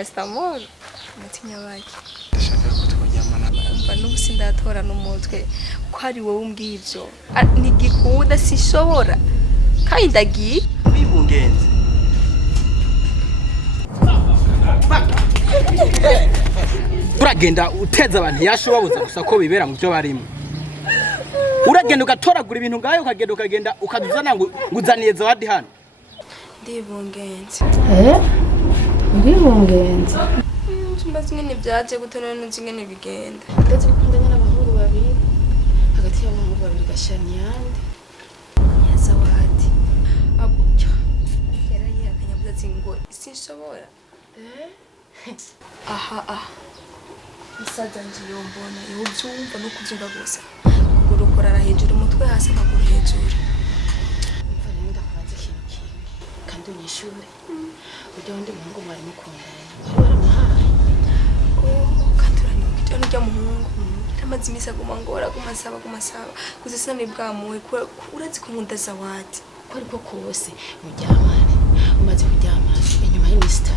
paracetamol mutinya baki ndashaka ko twajyamana mba n'ubusi ndatora n'umutwe ko ari wowe umbwiye ivyo ntigikunda sishobora kandi ndagiye wibungenze uragenda uteza abantu yasho babuza gusa ko bibera mu byo barimo uragenda ugatoragura ibintu ngayo ukagenda ukaduzana ngo uzaniye zawadi hano ndibungenze ndibungenze mbazi nyene byaje gutonera n'uzi nyene bigenda ndetse bikundanye n'abahungu babiri hagati y'abahungu babiri gashanyande ya zawadi abutyo yarayihakanya avuze ngo sinshobora aha musaza nje yombona iyo ubyumva no kubyumva gusa kuguru korara hejuru umutwe hasi amaguru hejuru umva rero ndakubaza ikintu kimwe kandi unyishure ujya wundi muhungu mwari mukundanye wari waramuhaye kandi uranyibukije n'ujya muhungu yaramaze iminsi aguma ngora aguma asaba gusa sinari bwamuwe urazi ko nkunda zawadi ko ariko kose muryamane umaze kuryamana inyuma y'iminsi 3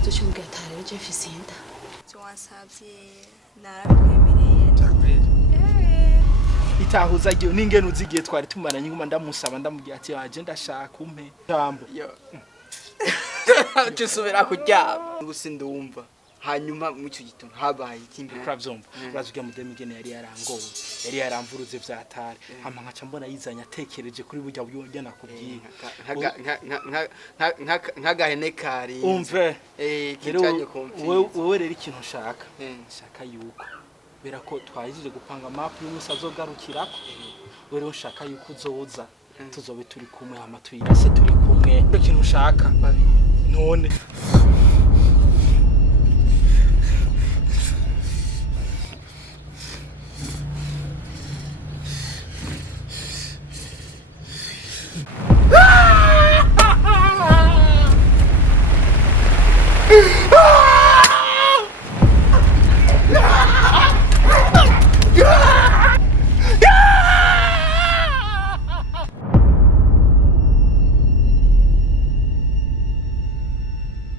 uzoca umubwira ati rero je mfise inda ivyo wansavye narabikwemereye itahuza giyo n'ingene uzigiye twari tumaranye nguma ndamusaba ndamubwira ati aje ndashaka umpe jambo tusubira kuryama gusa ndumva hanyuma mu cyo gitondo habaye ikindi uravyumva urazuga mudemigene yari yarangowe yari yaramvuruze vyatari hama nkaca mbona yizanya atekereje kuri burya buryo nakubwiye nk'agahene kari umve kitanye kumvira wowe rero ikintu nshaka nshaka yuko bera ko twahizije gupanga map y'umusa azogarukirako wewe rero nshaka yuko uzoza tuzobe turi kumwe hama tuyirase turi kumwe ikintu nshaka none